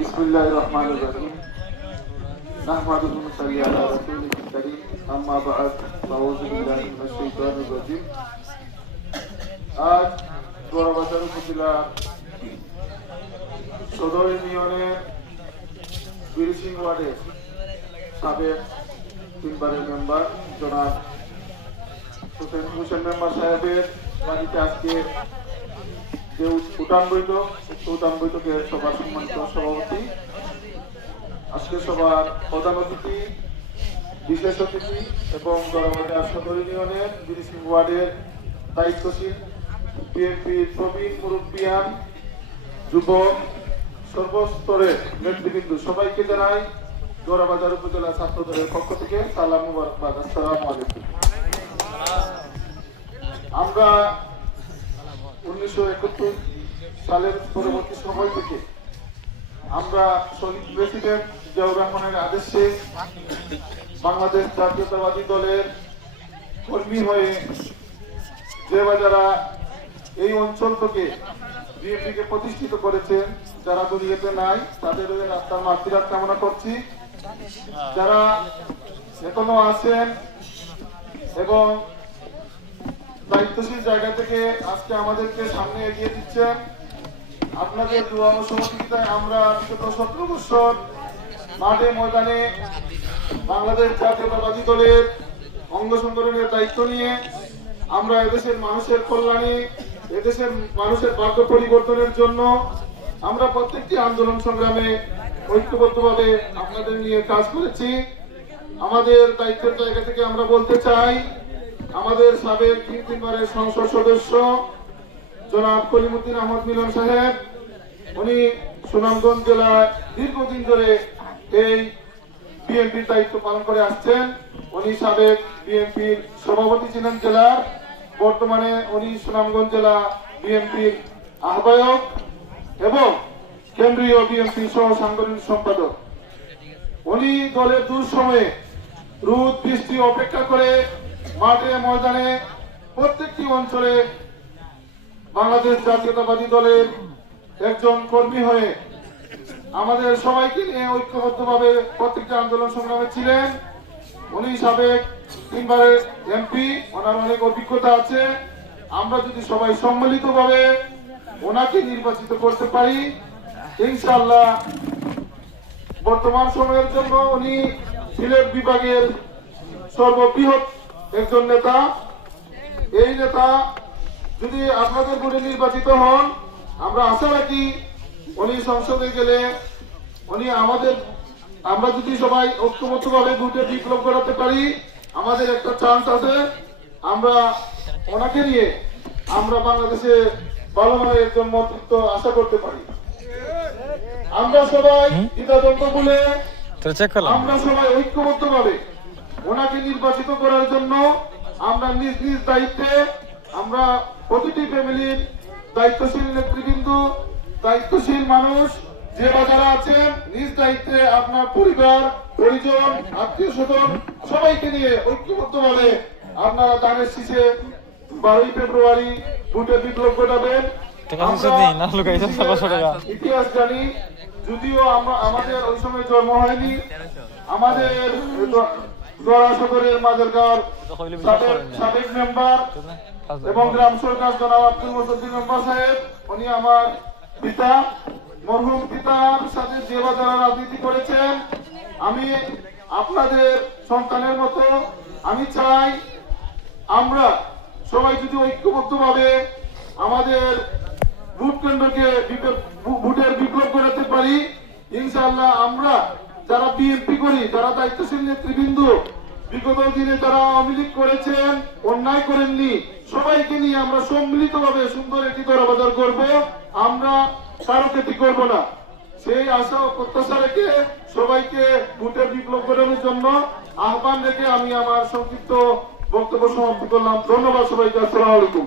বিসমিল্লাহির রহমানির রহিম নাহমাদুহু ওয়া নুসাল্লি আলা রাসূলিল কারীম আম্মা বা'দ আউযু বিল্লাহি মিনাশ শাইতানির রাজীম। আজ গোড়াবাজার উপজেলা সদর ইউনিয়নের বিরিসিং ওয়ার্ডের সাবেক তিনবারের মেম্বার জনাব হোসেন মেম্বার সাহেবের বাড়িতে আজকে যে উঠান বৈঠকের সভার সম্মানিত সভাপতি, আজকে সভার প্রধান অতিথি, বিশেষ অতিথি এবং গোড়াবাজার সদর ইউনিয়নের বিরিসিং ওয়ার্ডের দায়িত্বশীল বিএনপির প্রবীণ মুরব্বিয়ান, যুবক, সর্বস্তরের নেতৃবৃন্দ সবাইকে জানাই গোড়াবাজার উপজেলা ছাত্র দলের পক্ষ থেকে সালাম মুবারকবাদ। আসসালামু আলাইকুম। আমরা 1971 সালের পরবর্তী সময় থেকে আমরা শহীদ প্রেসিডেন্ট জিয়াউর রহমানের আদেশে বাংলাদেশ জাতীয়তাবাদী দলের কর্মী হয়ে যে যারা এই অঞ্চল থেকে বিএনপিকে প্রতিষ্ঠিত করেছেন, যারা দুনিয়াতে নাই তাদের আত্মার মাগফিরাত কামনা করছি। যারা এখনো আছেন এবং দায়িত্বশীল জায়গা থেকে আজকে আমাদেরকে সামনে এগিয়ে দিচ্ছেন, আপনাদের দোয়া ও সহযোগিতায় আমরা বিগত 17 বছর মাঠে ময়দানে বাংলাদেশ জাতীয়তাবাদী দলের অঙ্গ সংগঠনের দায়িত্ব নিয়ে আমরা এদেশের মানুষের কল্যাণে, এদেশের মানুষের ভাগ্য পরিবর্তনের জন্য আমরা প্রত্যেকটি আন্দোলন সংগ্রামে ঐক্যবদ্ধভাবে আপনাদের নিয়ে কাজ করেছি। আমাদের দায়িত্বের জায়গা থেকে আমরা বলতে চাই, আমাদের সাবেক তিনবারের সংসদ সদস্য জনাব কলিমুদ্দিন আহমদ মিলন সাহেব, উনি সুনামগঞ্জ জেলায় দীর্ঘদিন ধরে এই বিএনপির দায়িত্ব পালন করে আসছেন। উনি সাবেক বিএনপির সভাপতি ছিলেন জেলার, বর্তমানে উনি সুনামগঞ্জ জেলা বিএনপির আহ্বায়ক এবং কেন্দ্রীয় বিএনপি সহ সাংগঠনিক সম্পাদক। উনি দলের দুঃসময়ে রোদ বৃষ্টি অপেক্ষা করে মাঠে ময়দানে প্রত্যেকটি অঞ্চলে বাংলাদেশ জাতীয়তাবাদী দলের একজন কর্মী হয়ে আমাদের সবাইকে নিয়ে ঐক্যবদ্ধভাবে প্রত্যেকটা আন্দোলন সংগ্রামে ছিলেন। উনি সাবেক তিনবারের এমপি, ওনার অনেক অভিজ্ঞতা আছে। আমরা যদি সবাই সম্মিলিতভাবে ওনাকে নির্বাচিত করতে পারি, ইনশাআল্লাহ বর্তমান সময়ের জন্য উনি সিলেট বিভাগের সর্ববৃহৎ একজন নেতা। এই নেতা যদি আপনাদের ভোটে নির্বাচিত হন, আমরা আশা রাখি উনি সংসদে গেলে উনি আমরা যদি সবাই ঐক্যবদ্ধভাবে ভোটে বিপ্লব করাতে পারি, আমাদের একটা চান্স আছে। আমরা ওনাকে নিয়ে আমরা বাংলাদেশে ভালো মানের একজন নেতৃত্ব আশা করতে পারি। আমরা সবাই দ্বিধাদ্বন্দ্ব ভুলে আমরা সবাই ঐক্যবদ্ধভাবে ওনাকে নির্বাচিত করার জন্য আমরা নিজ নিজ দায়িত্বে, আমরা প্রতিটি ফ্যামিলির দায়িত্বশীল নেতৃবৃন্দ, দায়িত্বশীল মানুষ যে যারা আছেন, নিজ দায়িত্বে আপনার পরিবার, পরিজন, আত্মীয় স্বজন সবাইকে নিয়ে ঐক্যবদ্ধভাবে আপনারা ধানের শীষে 12 ফেব্রুয়ারি ভোটে বিপ্লব ঘটাবেন। ইতিহাস জানি, যদিও আমাদের ওই সময় জন্ম হয়নি, আমাদের গড়া সদরের মাজারগাঁওর সাবেক মেম্বার এবং গ্রাম সরকার জনাব আব্দুল মুসদ্দিন মেম্বার সাহেব, উনি আমার পিতা, মরহুম পিতার সাথে যে যারা রাজনীতি করেছেন, আমি আপনাদের সন্তানের মতো আমি চাই আমরা সবাই যদি ঐক্যবদ্ধভাবে আমাদের ভোট কেন্দ্রকে ভোটের বিপ্লব করাতে পারি, ইনশাআল্লাহ আমরা যারা বিএনপি করি, যারা দায়িত্বশীল নেতৃবৃন্দ, বিগত দিনে যারা আওয়ামী লীগ করেছেন, অন্যায় করেননি, সবাইকে নিয়ে আমরা সম্মিলিতভাবে সুন্দর একটি গোড়াবাজার করব। আমরা কারো ক্ষতি করব না, সেই আশা ও প্রত্যাশা রেখে সবাইকে ভোটের বিপ্লব করানোর জন্য আহ্বান রেখে আমি আমার সংক্ষিপ্ত বক্তব্য সমাপ্ত করলাম। ধন্যবাদ সবাইকে। আসসালামু আলাইকুম।